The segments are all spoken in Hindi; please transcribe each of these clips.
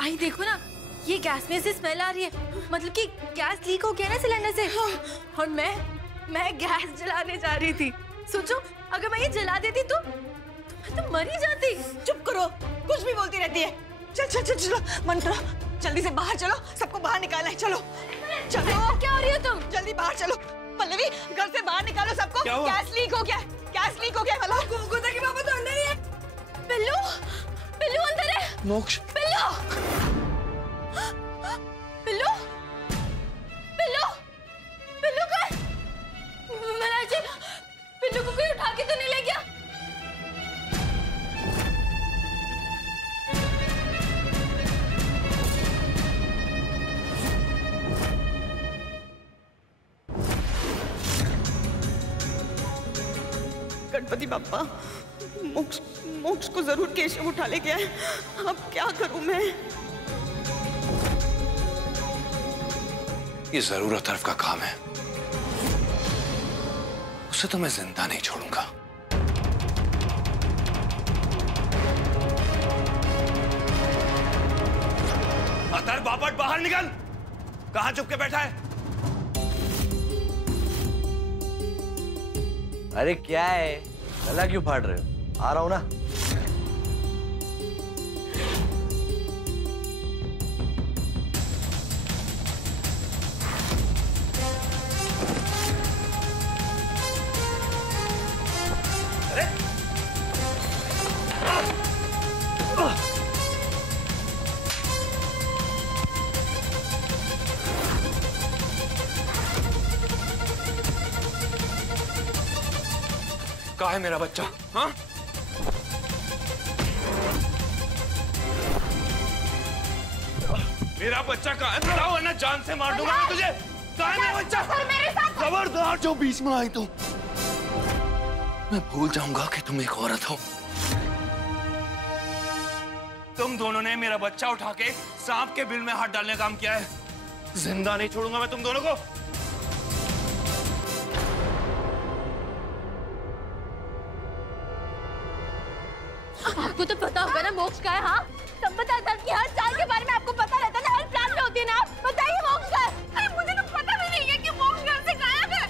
आई देखो ना, ये गैस में से स्मेल आ रही है, मतलब कि गैस लीक हो गया ना सिलेंडर से। और मैं गैस जलाने जा रही थी। सोचो अगर मैं ये जला देती तो मैं तो मर ही जाती। चुप करो, कुछ भी बोलती रहती है। चल चल चल चलो, मन करो, जल्दी से बाहर चलो, सबको बाहर निकालना है। चलो चलो। क्या हो रही हो तुम? जल्दी बाहर चलो। पल्लवी, घर से बाहर निकालो सबको। गैस लीक हो गया, गैस लीक हो गया। गोदा की पापा तो अंदर ही है। बिल्लू, बिल्लू अंदर है। मोक्ष, बिल्लू, बिल्लू, बिल्लू, बिल्लू का मलाजी, बिल्लू को कोई उठा के तो नहीं ले गया? गणपति बाप्पा, मोक्ष को जरूर केशव उठा ले गया है। अब क्या करूं मैं? ये जरूरत तरफ का काम है, उसे तो मैं जिंदा नहीं छोड़ूंगा। अतर बापट, बाहर निकल। कहां चुप के बैठा है? अरे क्या है, गला क्यों फाड़ रहे हो? आ रहा हूं ना। कहाँ है मेरा बच्चा? हाँ? मेरा बच्चा कहाँ है? बताओ वरना जान से मार दूंगा मैं तुझे। कहाँ है मेरा बच्चा? खबरदार जो बीच में आई तो मैं भूल जाऊंगा कि तुम एक औरत हो। तुम दोनों ने मेरा बच्चा उठा के सांप के बिल में हाथ डालने का काम किया है। जिंदा नहीं छोड़ूंगा मैं तुम दोनों को। आपको तो पता होगा ना मोक्ष का है। हाँ, सब बताता कि हर चाल के बारे में आपको पता रहता है ना, हर प्लान में होती है ना। बताइए मोक्ष का है। अरे मुझे तो पता भी नहीं है कि मोक्ष घर से गायब है।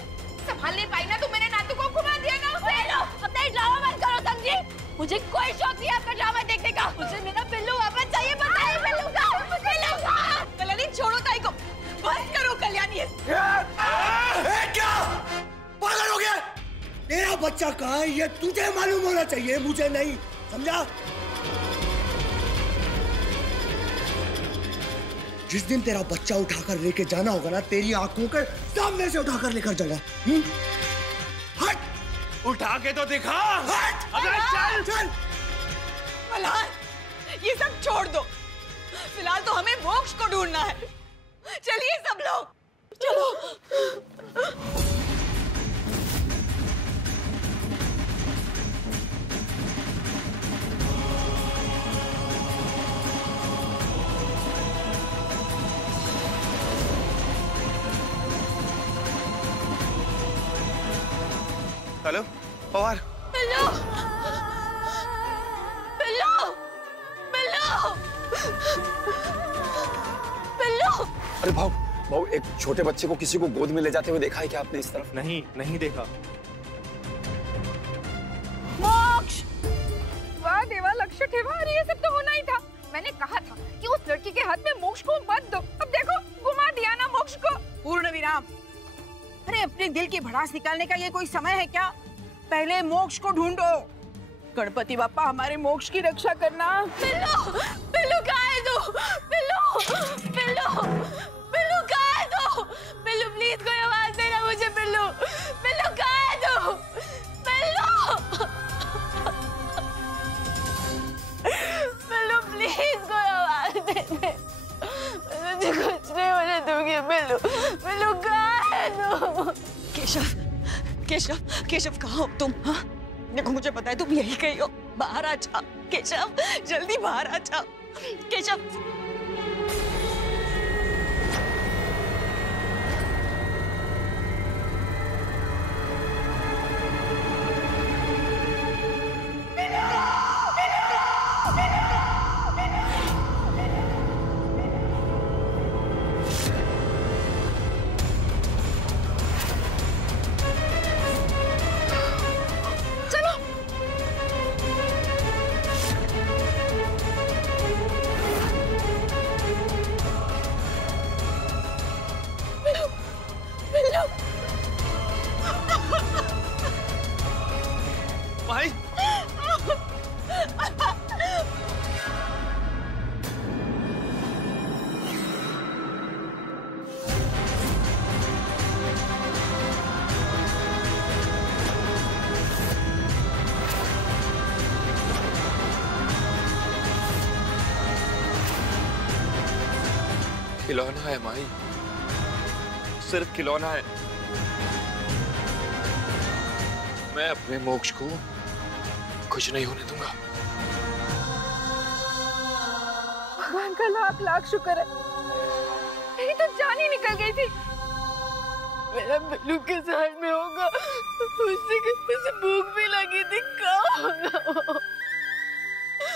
संभाल नहीं पाई ना तो मैंने नातू को घुमा दिया ना उसे। अपना ड्रामा बंद करो समझी। मुझे कोई शौक नहीं आपका ड्रामा देखने का। मुझे मेरा बिल्लू वापस चाहिए। बताइए बिल्लू का, बिल्लू का। कल्याणी छोड़ो ताई को, बंद करो कल्याणी। क्या पागल हो गया? तेरा बच्चा कहाँ है ये तुझे मालूम होना चाहिए, मुझे नहीं, समझा? जिस दिन तेरा बच्चा उठाकर लेके जाना होगा ना, तेरी आंखों के सामने से उठाकर लेकर जाऊंगा। हट! उठा के तो दिखा। हट! अबे चल चल! मल्हार, ये सब छोड़ दो। फिलहाल तो हमें मोक्ष को ढूंढना है। चलिए सब लोग, चलो। हेलो पवार। बिल्लू, बिल्लू, बिल्लू, बिल्लू। अरे भाऊ, एक छोटे बच्चे को किसी को गोद में ले जाते हुए देखा है क्या आपने इस तरफ? नहीं देखा। मोक्ष! वाह देवा, लक्ष्य ठेवा, अरे ये सब तो होना ही था। मैंने कहा था कि उस लड़की के हाथ में मोक्ष को मत दो। अब देखो घुमा दिया ना मोक्ष को। पूर्ण विराम। अरे अपने दिल की भड़ास निकालने का ये कोई समय है क्या? पहले मोक्ष को ढूंढो। गणपति बाप्पा हमारे मोक्ष की रक्षा करना। बिल्लू, बिल्लू कहाँ है तू? बिल्लू, बिल्लू, बिल्लू कहाँ है तू? बिल्लू प्लीज कोई आवाज देना मुझे। बिल्लू, बिल्लू कहाँ है तू? बिल्लू, बिल्लू प्लीज कोई आवाज दे दे। मुझे कुछ नहीं होने दूंगी। बिल्लू, बिल्लू कहाँ है तू? केशव, केशव, केशव कहाँ हो तुम? हाँ, देखो मुझे पता है तुम यही कहीं हो। बाहर आ जा केशव, जल्दी बाहर आ जा केशव। खिलौना है माई, सिर्फ खिलौना है। मैं अपने मोक्ष को कुछ नहीं होने दूंगा। भगवान का लाख लाख शुक्र है, मेरी तो जान ही निकल गई थी। मेरा बिल्लू किस हाल में होगा, उसे भूख भी लगी थी, कहाँ होगा वो?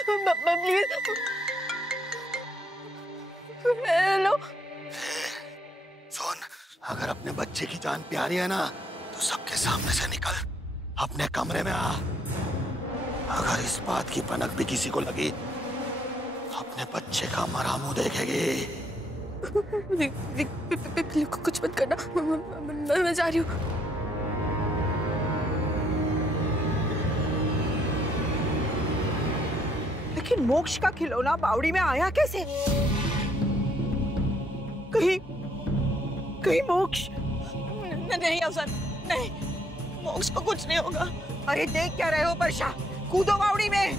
मम्मा प्लीज। हेलो सुन, अगर अपने बच्चे की जान प्यारी है ना तो सबके सामने से निकल, अपने कमरे में आ। अगर इस बात की भनक भी किसी को लगी, अपने बच्चे का मरा मुंह देखेगी। कुछ मत करना, मैं जा रही हूँ। लेकिन मोक्ष का खिलौना बावड़ी में आया कैसे? कहीं मोक्ष नहीं अवसर, नहीं, मोक्ष को कुछ नहीं होगा। अरे देख क्या रहे हो वर्षा, कूदो बावड़ी में।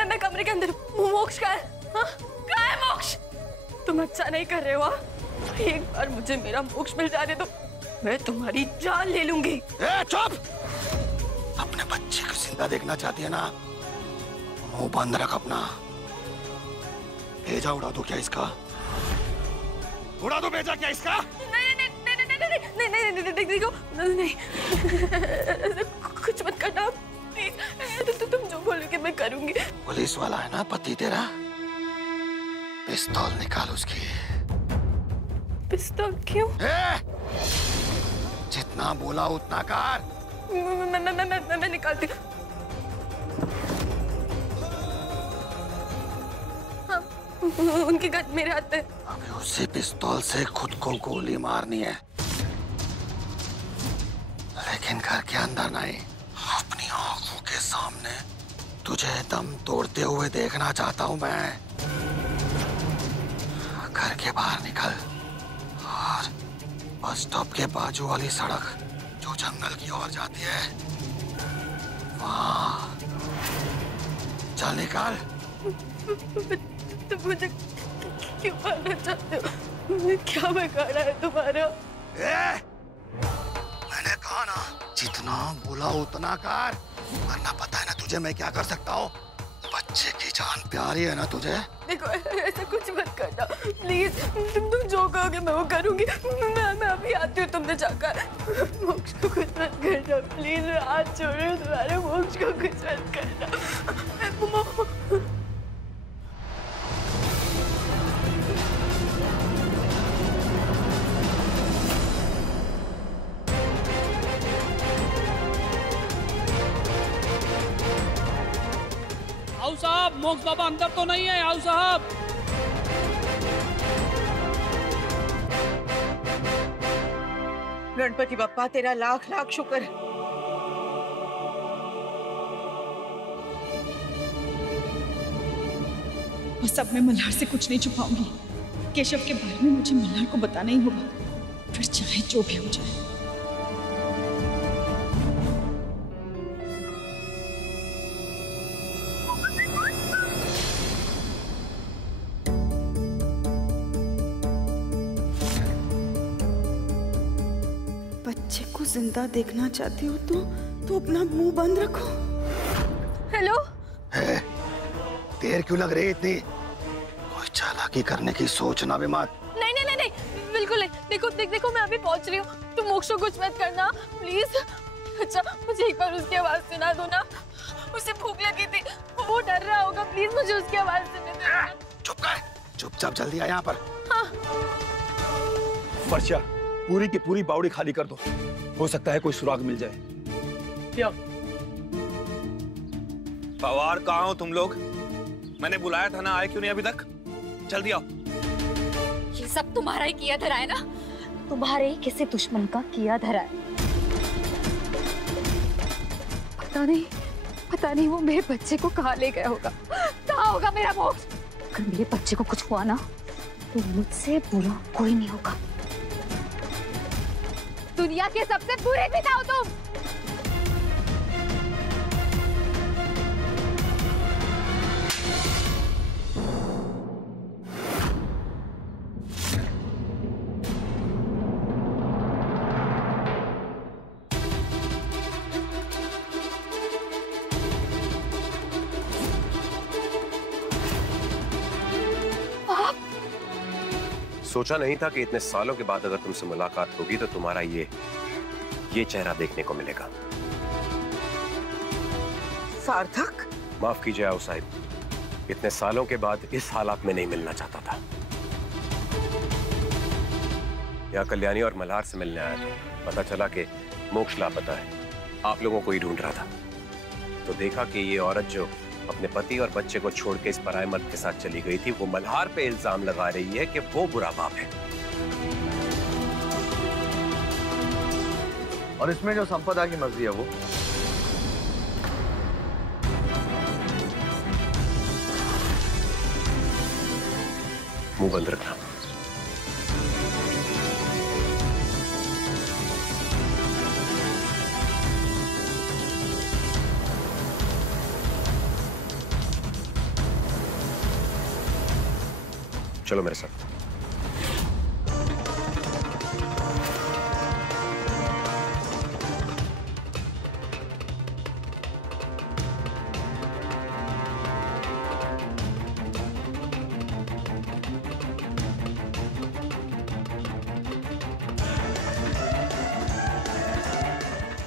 मैं कमरे के अंदर। मोक्ष कहाँ है? कहाँ है मोक्ष? तुम अच्छा नहीं कर रहे हो। एक बार मुझे मेरा मोक्ष मिल जाने दो, मैं तुम्हारी जान ले लूंगी। चुप! अपने बच्चे को जिंदा देखना चाहती है ना, मुंह बंद रख अपना। भेजा उड़ा दो क्या इसका? उड़ा दो भेजा क्या इसका? नहीं, कुछ मत करना प्लीज। तुम जो बोलोगे मैं करूंगी। पुलिस वाला है ना पति तेरा? पिस्तौल निकाल उसकी। पिस्तौल क्यों? जितना बोला उतना कर। मैं निकालती हूँ। हाँ, उनकी गन मेरे हाथ में। अभी उसी पिस्तौल से खुद को गोली मारनी है, लेकिन घर के अंदर नहीं, अपनी आंखों के सामने। तुझे दम तोड़ते हुए देखना चाहता हूँ मैं। घर के बाहर निकल और बस स्टॉप के बाजू वाली सड़क जो जंगल की ओर जाती है, वहाँ चल निकल। तुम मुझे क्यों मारना चाहते हो? क्या बिगाड़ा है तुम्हारा? मैंने कहा ना, जितना बोला उतना कर, वरना पता है ना तुझे मैं क्या कर सकता हूँ। बच्चे की जान प्यारी है ना तुझे? देखो ऐसा कुछ मत करना प्लीज। तुम जो कहोगे मैं वो करूंगी। मैं अभी आती हूँ, तुमने जाकर। मोक्ष को कुछ मत करना प्लीज, मैं हाथ छोड़ रही हूँ तुम्हारे। मोक्ष को कुछ मत करना। आओ साहब, मोक्ष बाबा अंदर तो नहीं है? आओ साहब। गणपति बप्पा तेरा लाख लाख शुक्र। बस अब मैं मल्हार से कुछ नहीं छुपाऊंगी। केशव के बारे में मुझे मल्हार को बताना ही होगा, फिर चाहे जो भी हो जाए। बच्चे को जिंदा देखना चाहती हो तो अपना मुंह बंद रखो। हेलो, देर क्यों लग रही है इतनी? कोई चालाकी करने की सोचना भी मत। नहीं, बिल्कुल नहीं। देखो मैं अभी पहुंच रही हूँ। तुम मोक्ष को कुछ मत करना प्लीज। अच्छा, मुझे एक बार उसकी आवाज सुना दो ना। उसे भूख लगी थी, वो डर रहा होगा। प्लीज मुझे उसकी आवाज सुनने दो। चुप कर, चुपचाप जल्दी आ यहाँ पर। हाँ। वर्षा, पूरी की पूरी बावड़ी खाली कर दो, हो सकता है कोई सुराग मिल जाए। क्या पवार, कहाँ हो तुम लोग? मैंने बुलाया था ना, आए क्यों नहीं अभी तक? जल्दी आओ। ये सब तुम्हारा ही किया धरा है ना? तुम्हारे ही किसी दुश्मन का किया धरा है। पता नहीं वो मेरे बच्चे को कहाँ ले गया होगा। कहाँ होगा मेरा मोक्ष? अगर मेरे बच्चे को कुछ हुआ ना तो मुझसे बुरा कोई नहीं होगा। दुनिया के सबसे बुरे पिता हो तुम। सोचा नहीं था कि इतने सालों के बाद अगर तुमसे मुलाकात होगी तो तुम्हारा ये चेहरा देखने को मिलेगा। सार्थक? माफ कीजिए आओ साहिब, इतने सालों के बाद इस हालात में नहीं मिलना चाहता था। यहाँ कल्याणी और मल्हार से मिलने आया था। पता चला कि मोक्ष लापता है, आप लोगों को ही ढूंढ रहा था। तो देखा कि ये औरत जो अपने पति और बच्चे को छोड़ के इस पराये मर्द के साथ चली गई थी, वो मल्हार पे इल्जाम लगा रही है कि वो बुरा बाप है। और इसमें जो संपदा की मर्जी है वो? मुंह बंद रखना। चलो मेरे साथ।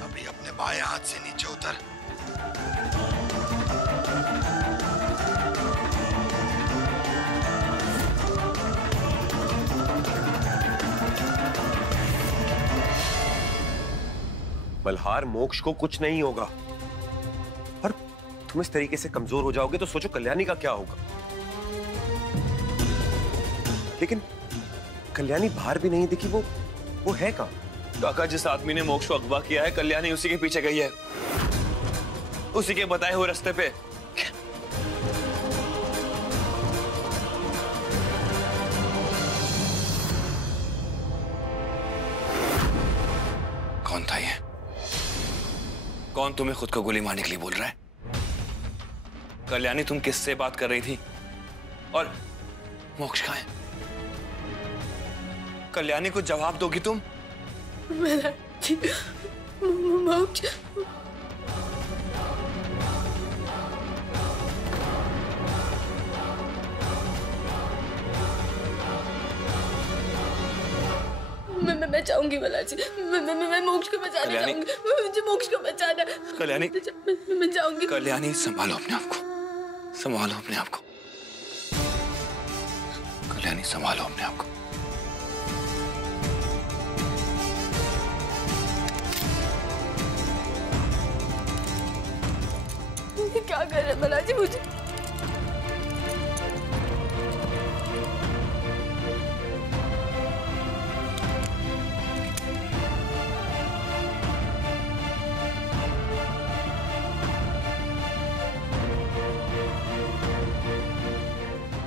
अभी अपने बाएं हाथ से नीचे उतर। मल्हार, मोक्ष को कुछ नहीं होगा। और तुम इस तरीके से कमजोर हो जाओगे तो सोचो कल्याणी का क्या होगा। लेकिन कल्याणी बाहर भी नहीं दिखी, वो है कहां? काका, जिस आदमी ने मोक्ष को अगवा किया है, कल्याणी उसी के पीछे गई है, उसी के बताए हुए रास्ते पे। कौन था ये? कौन तुम्हें खुद को गोली मारने के लिए बोल रहा है? कल्याणी, तुम किससे बात कर रही थी? और मोक्ष कहाँ है? कल्याणी को जवाब दोगी तुम? मोक्ष मैं चाहूंगी बालाजी, मैं मोक्ष को बचाना चाहूंगी। मुझे मोक्ष को बचाना। कल्याणी, मैं चाहूंगी। कल्याणी, संभालो अपने आप को, संभालो अपने आप को। कल्याणी, संभालो अपने आप को। क्या कर रहे बालाजी? मुझे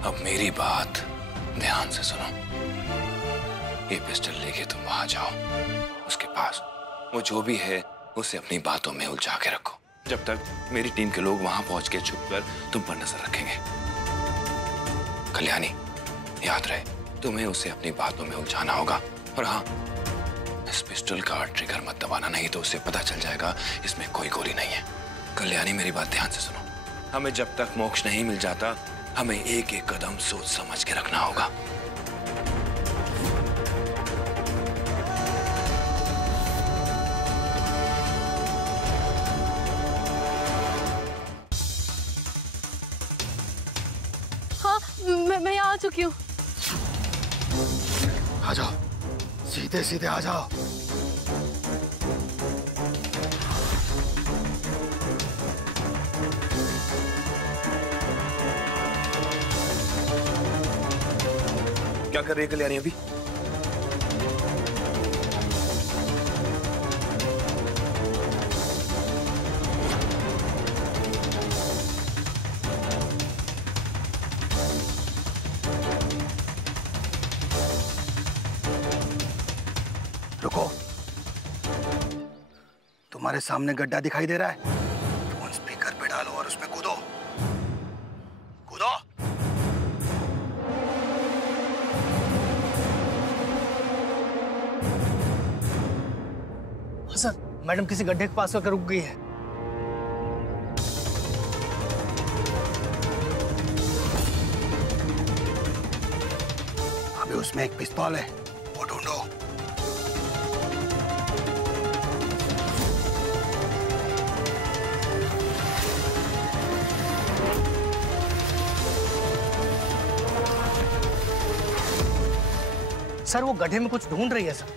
अब मेरी बात ध्यान से सुनो। ये पिस्टल लेके तुम वहां जाओ, उसके पास वो जो भी है उसे अपनी बातों में उलझा के रखो, जब तक मेरी टीम के लोग वहां पहुंच के छुपकर तुम पर नजर रखेंगे। कल्याणी, याद रहे, तुम्हें उसे अपनी बातों में उलझाना होगा। और हाँ, इस पिस्टल का ट्रिगर मत दबाना, नहीं तो उसे पता चल जाएगा इसमें कोई गोली नहीं है। कल्याणी, मेरी बात ध्यान से सुनो। हमें जब तक मोक्ष नहीं मिल जाता, हमें एक एक कदम सोच समझ के रखना होगा। हाँ, मैं यहाँ आ चुकी हूँ। आ जाओ, सीधे सीधे आ जाओ। क्या कर रही है कल्याणी अभी? रुको, तुम्हारे सामने गड्ढा दिखाई दे रहा है? फोन स्पीकर पे डालो और उसमें कूदो। कूदो। सर, मैडम किसी गड्ढे के पास होकर रुक गई है। अभी उसमें एक पिस्तौल है, वो ढूंढो। सर वो गड्ढे में कुछ ढूंढ रही है सर।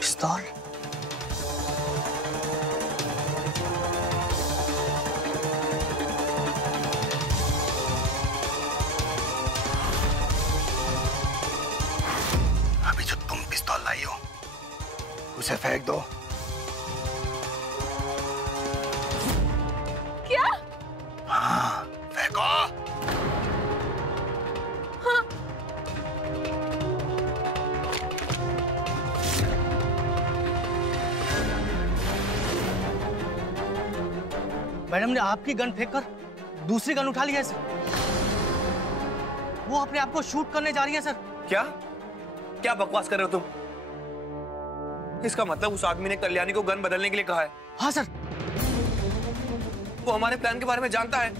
पिस्तौल। अभी जो तुम पिस्तौल लाई हो उसे फेंक दो। क्या? हाँ, फेंको। हाँ। मैडम ने आपकी गन फेंककर दूसरी गन उठा लिया है सर। वो अपने आप को शूट करने जा रही है सर। क्या क्या बकवास कर रहे हो तुम? इसका मतलब उस आदमी ने कल्याणी को गन बदलने के लिए कहा है? हाँ सर। वो हमारे प्लान के बारे में जानता है।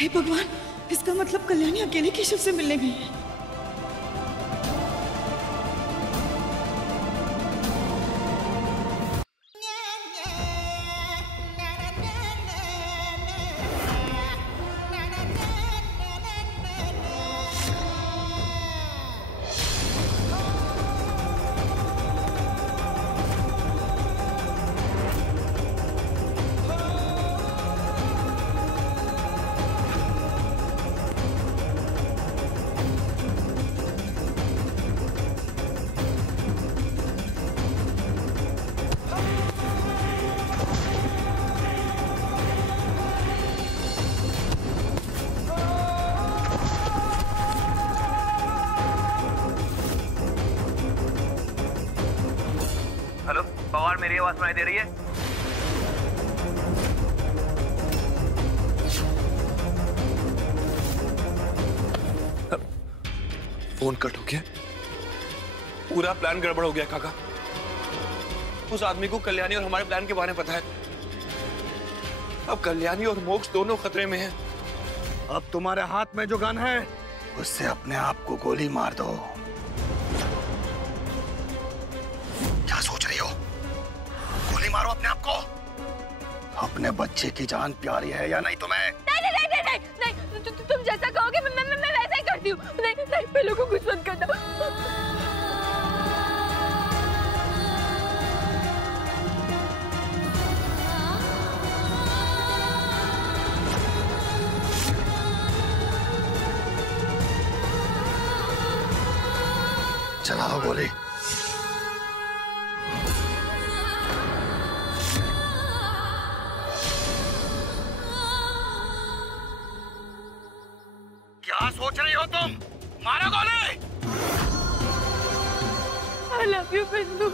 हे भगवान, इसका मतलब कल्याणी अकेले केशव से मिलने गई है। हेलो पवार, मेरी आवाज सुनाई दे रही है? फोन कट हो गया। पूरा प्लान गड़बड़ हो गया काका। उस आदमी को कल्याणी और हमारे प्लान के बारे में पता है। अब कल्याणी और मोक्ष दोनों खतरे में हैं। अब तुम्हारे हाथ में जो गन है उससे अपने आप को गोली मार दो। क्या सोच रही हो? गोली मारो अपने आप को। अपने बच्चे की जान प्यारी है या नहीं तुम्हें? नहीं नहीं नहीं नहीं नहीं, तुम जैसा कहोगे मैं वैसा ही करती हूँ। नहीं नहीं, पहले को कुछ मत करना। चलाओ गोली। क्या सोच रही हो तुम? मारो गोली। I love you, बिंदु।